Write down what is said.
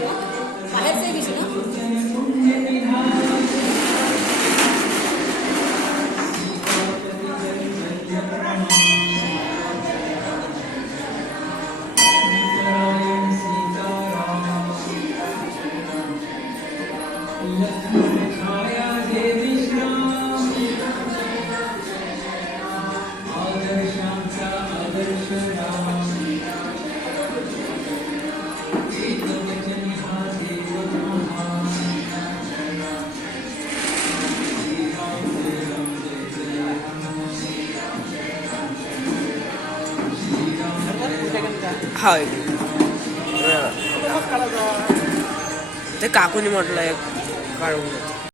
계시나? 바헬스에 Yeah. होय. ते काकूने म्हटलं एक काढून